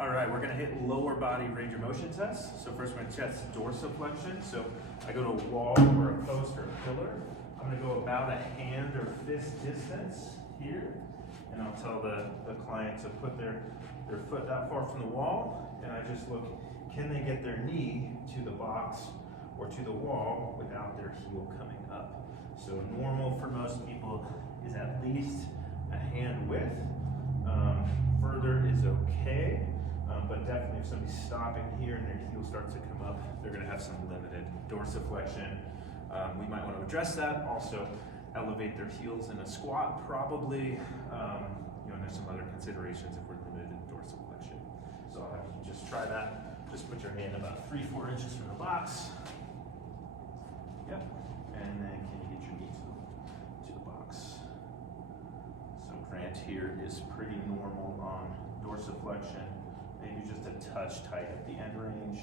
All right, we're gonna hit lower body range of motion tests. So first we're gonna test dorsiflexion. So I go to a wall or a post or a pillar. I'm gonna go about a hand or fist distance here. And I'll tell the client to put their foot that far from the wall. And I just look, can they get their knee to the box or to the wall without their heel coming up? So normal for most people is at least a hand width. Further is okay, but definitely if somebody's stopping here and their heel starts to come up, they're gonna have some limited dorsiflexion. We might want to address that. Also, elevate their heels in a squat, probably. And there's some other considerations if we're limited in dorsiflexion. So I'll have you just try that. Just put your hand about 3-4 inches from the box. Yep. And then can you get your knee to the box? So Grant here is pretty normal on dorsiflexion. Maybe just a touch tight at the end range.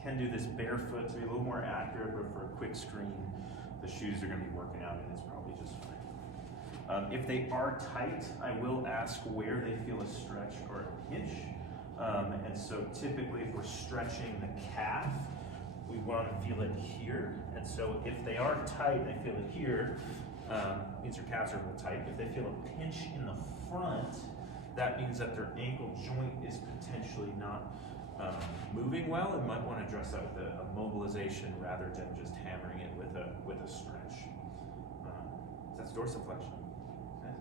Can do this barefoot to be a little more accurate, but for a quick screen, the shoes are going to be working out and it's probably just fine. If they are tight, I will ask where they feel a stretch or a pinch. And so typically if we're stretching the calf, we want to feel it here. And so if they are tight, they feel it here, means your calves are a little tight. If they feel a pinch in the front, that means that their ankle joint is potentially not moving well, and might want to address that with a mobilization rather than just hammering it with a stretch. That's dorsiflexion. Okay.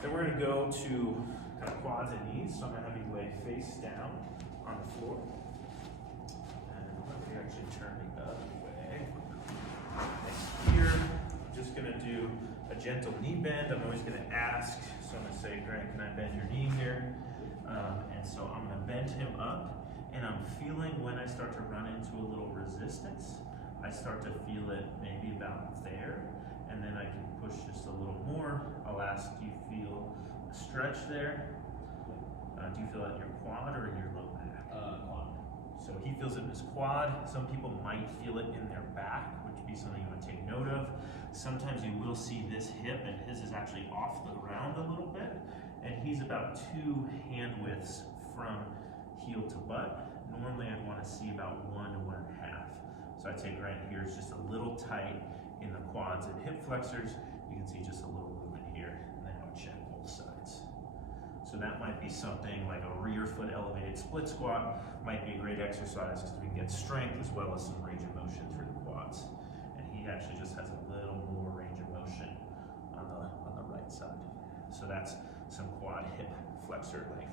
Then we're going to go to kind of quads and knees. So I'm going to have you lay face down on the floor. And we're actually turning the other way. Next here, I'm just going to do a gentle knee bend. I'm always going to ask, so I'm going to say, Grant, can I bend your knee here? And so I'm going to bend him up. And I'm feeling when I start to run into a little resistance, I start to feel it maybe about there, and then I can push just a little more. I'll ask, do you feel a stretch there? Do you feel it in your quad or in your low back? Quad. So he feels it in his quad. Some people might feel it in their back, which would be something you want to take note of. Sometimes you will see this hip, and his is actually off the ground a little bit, and he's about 2 hand widths from heel to butt. Normally I'd want to see about 1 to 1.5. So I'd say Grant here is just a little tight in the quads and hip flexors. You can see just a little movement here, and then I would check both sides. So that might be something like a rear foot elevated split squat, might be a great exercise because we can get strength as well as some range of motion through the quads. And he actually just has a little more range of motion on the right side. So that's some quad hip flexor length.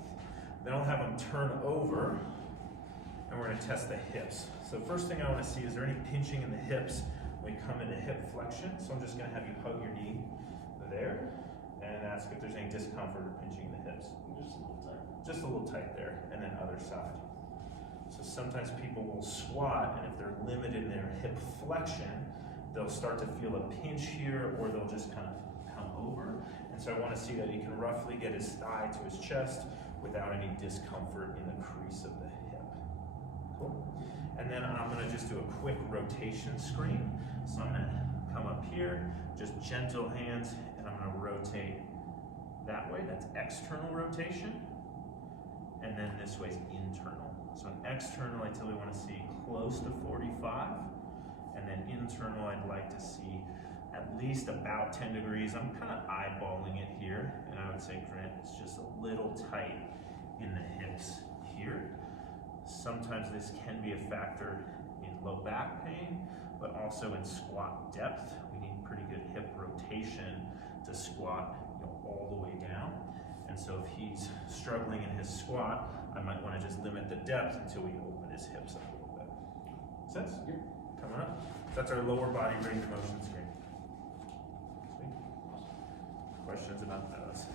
Then I'll have him turn over, and we're going to test the hips. So first thing I want to see, is there any pinching in the hips when we come into hip flexion? So I'm just going to have you hug your knee there, and ask if there's any discomfort or pinching in the hips. Just a little tight. Just a little tight there, and then other side. So sometimes people will squat, and if they're limited in their hip flexion, they'll start to feel a pinch here, or they'll just kind of come over. And so I want to see that he can roughly get his thigh to his chest without any discomfort in the crease of the hip. Cool. And then I'm going to just do a quick rotation screen. So I'm going to come up here, just gentle hands, and I'm going to rotate that way. That's external rotation. And then this way is internal. So an external, I typically want to see close to 45. And then internal, I'd like to see at least about 10 degrees. I'm kind of eyeballing it here, and I would say, Grant, it's just a little tight in the hips here. Sometimes this can be a factor in low back pain, but also in squat depth. We need pretty good hip rotation to squat all the way down. And so if he's struggling in his squat, I might want to just limit the depth until we open his hips up a little bit. Sense? Yep. Coming up. That's our lower body range of motion screen. Sweet. Questions about those?